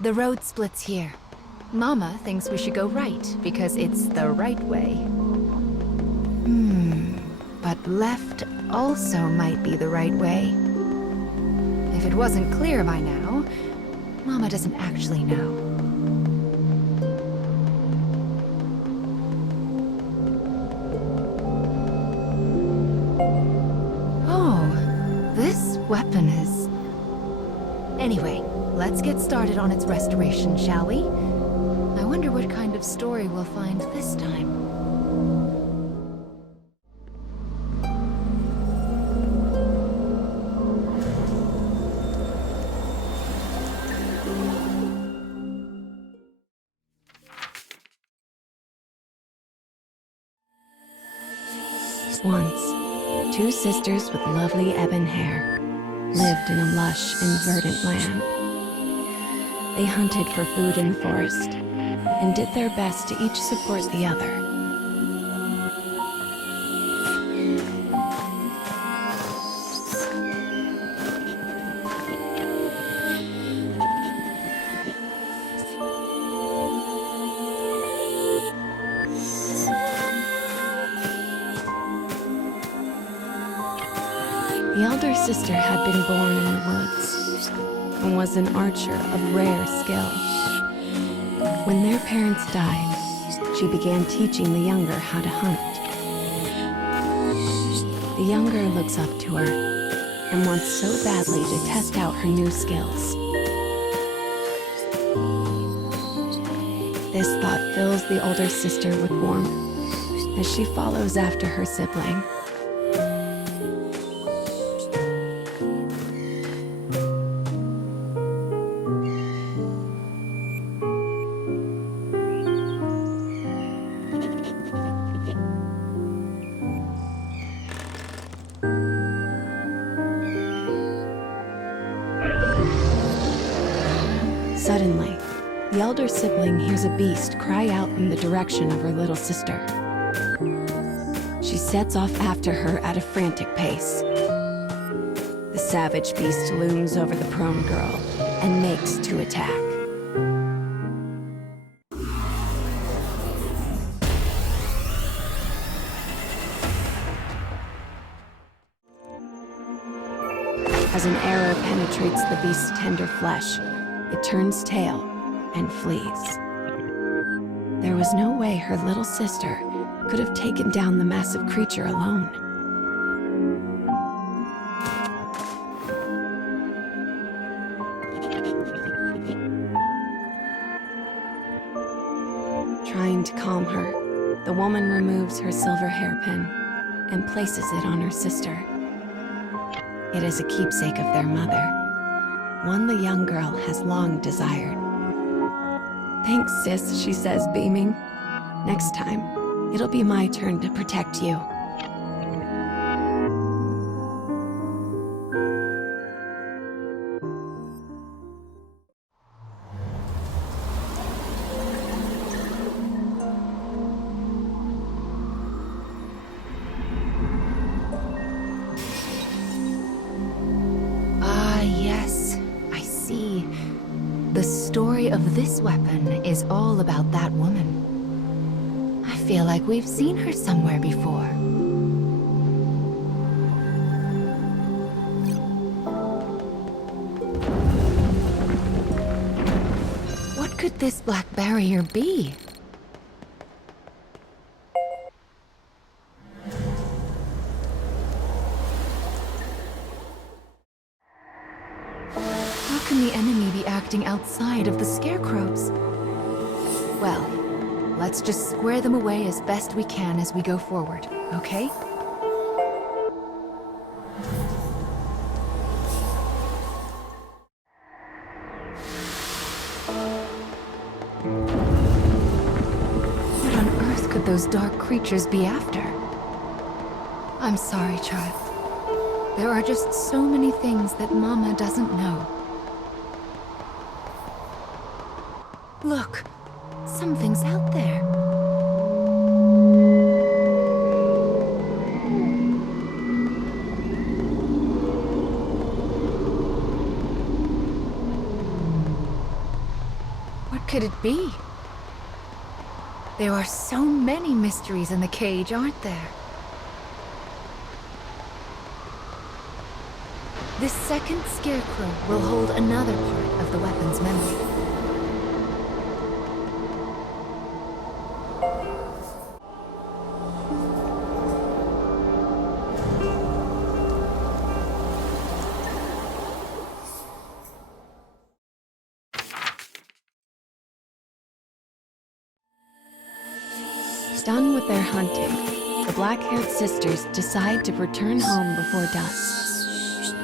The road splits here. Mama thinks we should go right because it's the right way. But left also might be the right way. If it wasn't clear by now, Mama doesn't actually know. Oh, this weapon is... Anyway, let's get started on its restoration, shall we? I wonder what kind of story we'll find this time. Once, two sisters with lovely ebon hair lived in a lush and verdant land. They hunted for food in the forest and did their best to each support the other. The elder sister had been born in the woods and was an archer of rare skill. When their parents died, she began teaching the younger how to hunt. The younger looks up to her and wants so badly to test out her new skills. This thought fills the older sister with warmth as she follows after her sibling. Suddenly, the elder sibling hears a beast cry out in the direction of her little sister. She sets off after her at a frantic pace. The savage beast looms over the prone girl and makes to attack. As an arrow penetrates the beast's tender flesh, it turns tail and flees. There was no way her little sister could have taken down the massive creature alone. Trying to calm her, the woman removes her silver hairpin and places it on her sister. It is a keepsake of their mother, one the young girl has long desired. "Thanks, sis," she says, beaming. "Next time, it'll be my turn to protect you." The story of this weapon is all about that woman. I feel like we've seen her somewhere before. What could this black barrier be? How can the enemy be acting outside of the scarecrows? Well, let's just square them away as best we can as we go forward, okay? What on earth could those dark creatures be after? I'm sorry, child. There are just so many things that Mama doesn't know. Look, something's out there. could it be? There are so many mysteries in the cage, aren't there? This second scarecrow will hold another part of the weapon's memory. Done with their hunting, the black-haired sisters decide to return home before dusk.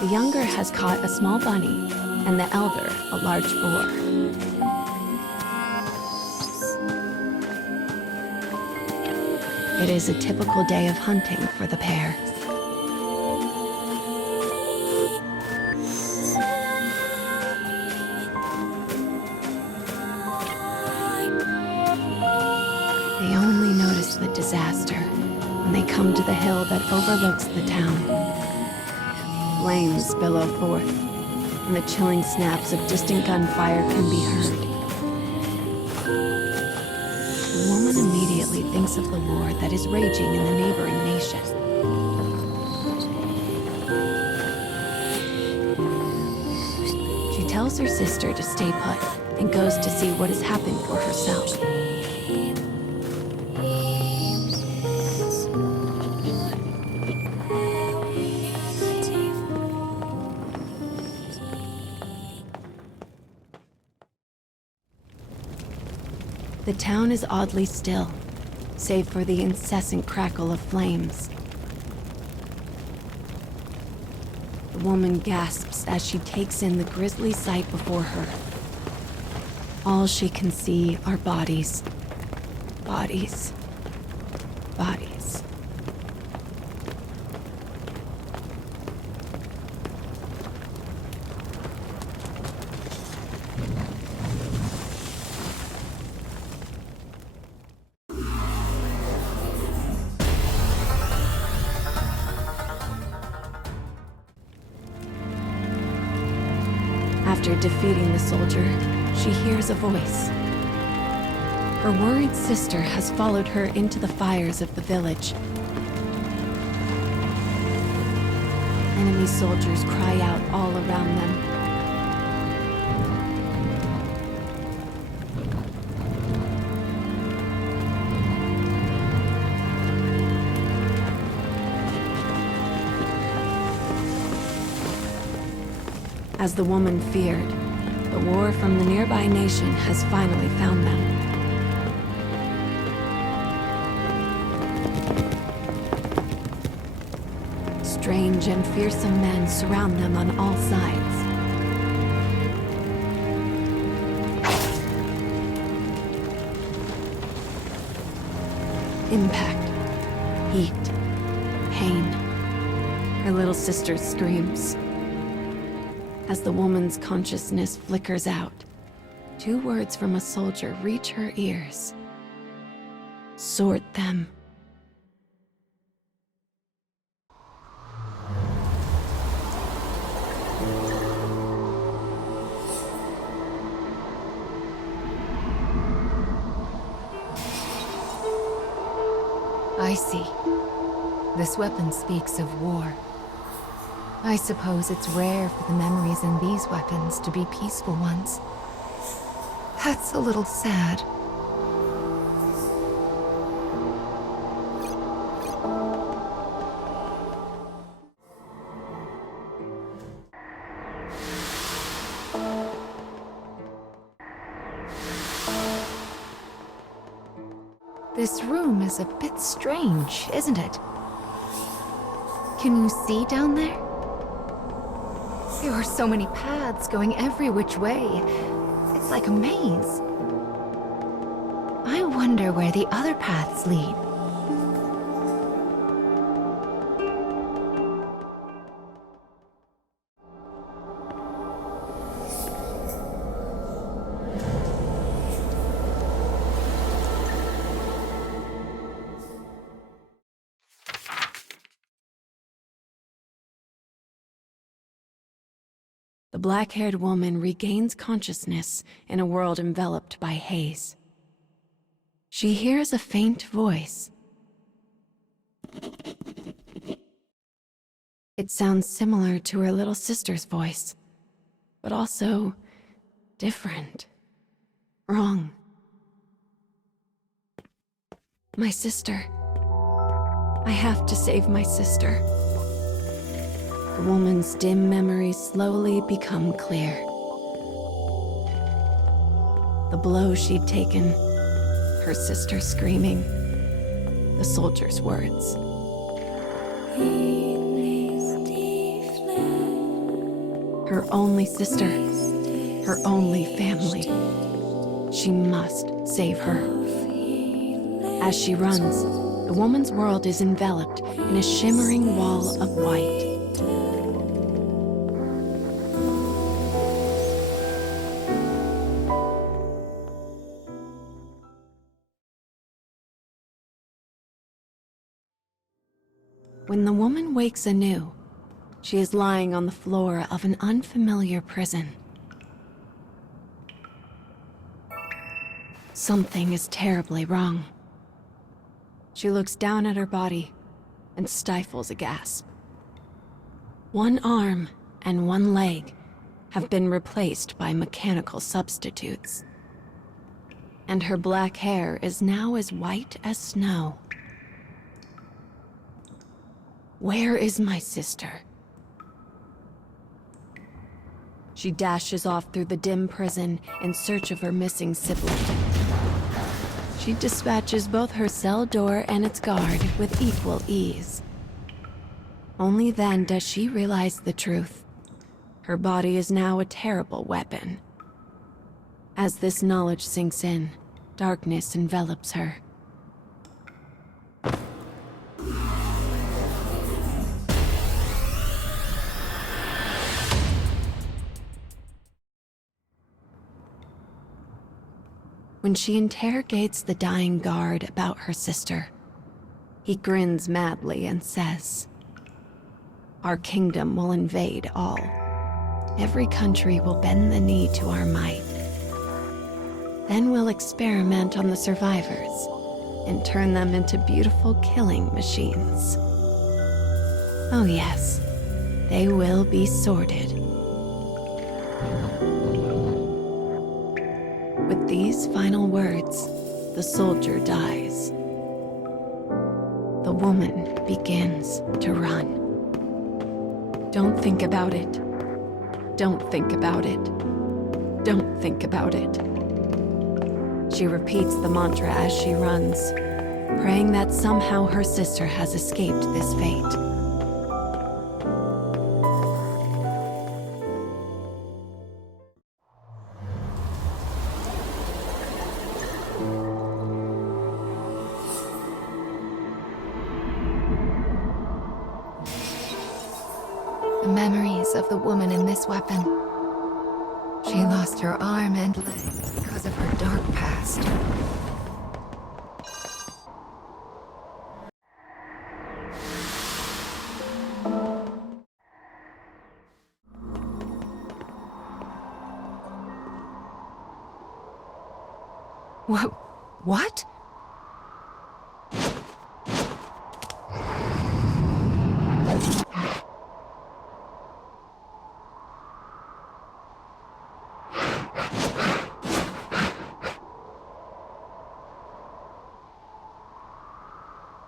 The younger has caught a small bunny, and the elder a large boar. It is a typical day of hunting for the pair. They only notice the disaster when they come to the hill that overlooks the town. Flames billow forth, and the chilling snaps of distant gunfire can be heard. The woman immediately thinks of the war that is raging in the neighboring nation. She tells her sister to stay put and goes to see what has happened for herself. The town is oddly still, save for the incessant crackle of flames. The woman gasps as she takes in the grisly sight before her. All she can see are bodies. Bodies. Bodies. After defeating the soldier, she hears a voice. Her worried sister has followed her into the fires of the village. Enemy soldiers cry out all around them. As the woman feared, the war from the nearby nation has finally found them. Strange and fearsome men surround them on all sides. Impact, heat, pain. Her little sister screams. As the woman's consciousness flickers out, 2 words from a soldier reach her ears. Sort them. I see. This weapon speaks of war. I suppose it's rare for the memories in these weapons to be peaceful ones. That's a little sad. This room is a bit strange, isn't it? Can you see down there? There are so many paths going every which way. It's like a maze. I wonder where the other paths lead. The black-haired woman regains consciousness in a world enveloped by haze. She hears a faint voice. It sounds similar to her little sister's voice, but also different, wrong. My sister. I have to save my sister. The woman's dim memories slowly become clear. The blow she'd taken, her sister screaming, the soldier's words. Her only sister, her only family. She must save her. As she runs, the woman's world is enveloped in a shimmering wall of white. When the woman wakes anew, she is lying on the floor of an unfamiliar prison. Something is terribly wrong. She looks down at her body and stifles a gasp. One arm and one leg have been replaced by mechanical substitutes. And her black hair is now as white as snow. Where is my sister? She dashes off through the dim prison in search of her missing sibling. She dispatches both her cell door and its guard with equal ease. Only then does she realize the truth. Her body is now a terrible weapon. As this knowledge sinks in, darkness envelops her. When she interrogates the dying guard about her sister, he grins madly and says, "Our kingdom will invade all. Every country will bend the knee to our might. Then we'll experiment on the survivors and turn them into beautiful killing machines. Oh yes, they will be sorted." With these final words, the soldier dies. The woman begins to run. Don't think about it. Don't think about it. Don't think about it. She repeats the mantra as she runs, praying that somehow her sister has escaped this fate. The memories of the woman in this weapon. She lost her arm and leg because of her dark past. What?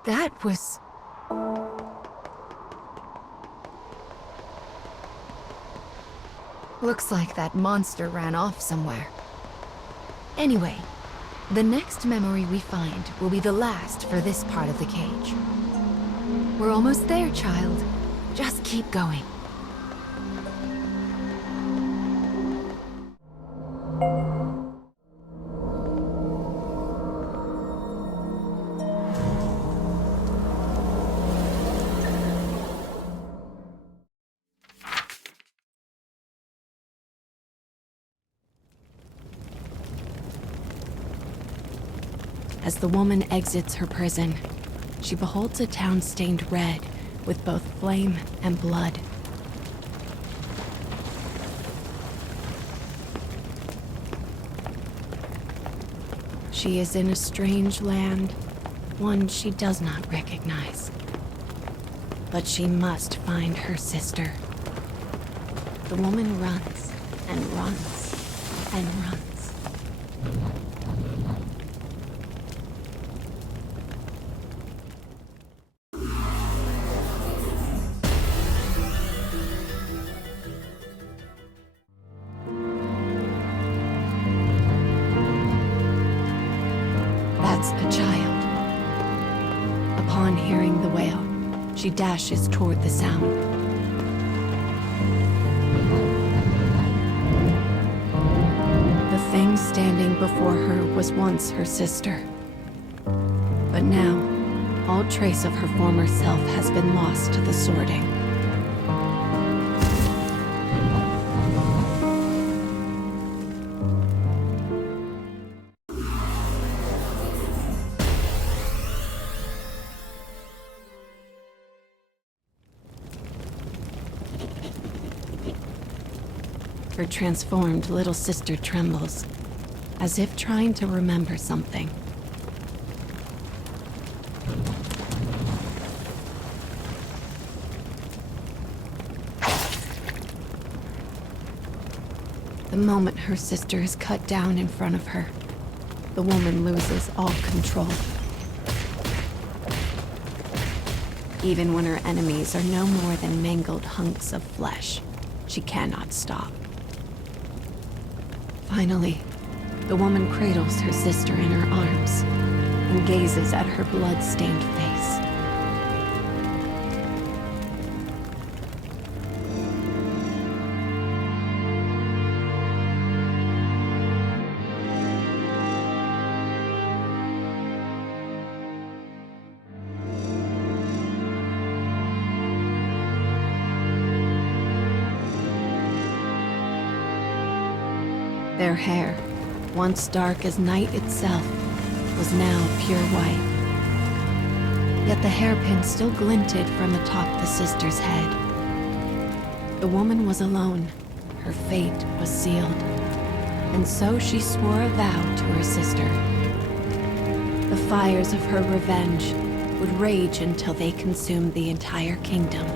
That was... Looks like that monster ran off somewhere. Anyway, the next memory we find will be the last for this part of the cage. We're almost there, child. Just keep going. As the woman exits her prison, she beholds a town stained red with both flame and blood. She is in a strange land, one she does not recognize. But she must find her sister. The woman runs and runs and runs. That's a child. Upon hearing the wail, she dashes toward the sound. The thing standing before her was once her sister. But now, all trace of her former self has been lost to the sorting. Her transformed little sister trembles, as if trying to remember something. The moment her sister is cut down in front of her, the woman loses all control. Even when her enemies are no more than mangled hunks of flesh, she cannot stop. Finally, the woman cradles her sister in her arms and gazes at her blood-stained face. Their hair, once dark as night itself, was now pure white. Yet the hairpin still glinted from atop the sister's head. The woman was alone. Her fate was sealed. And so she swore a vow to her sister. The fires of her revenge would rage until they consumed the entire kingdom.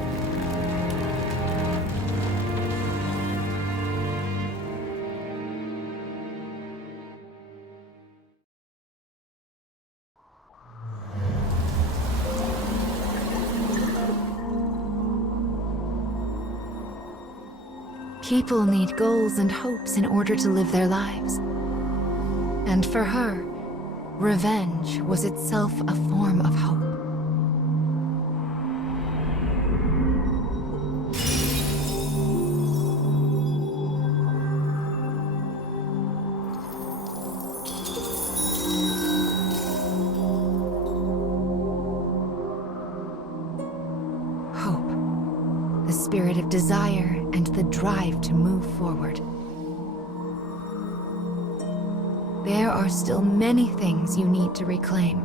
People need goals and hopes in order to live their lives. And for her, revenge was itself a form of hope. Hope, the spirit of desire and the drive to move forward. There are still many things you need to reclaim.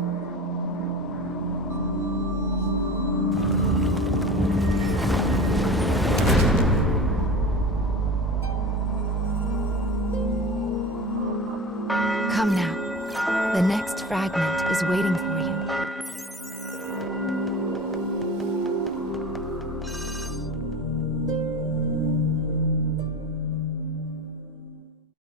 Come now. The next fragment is waiting for you.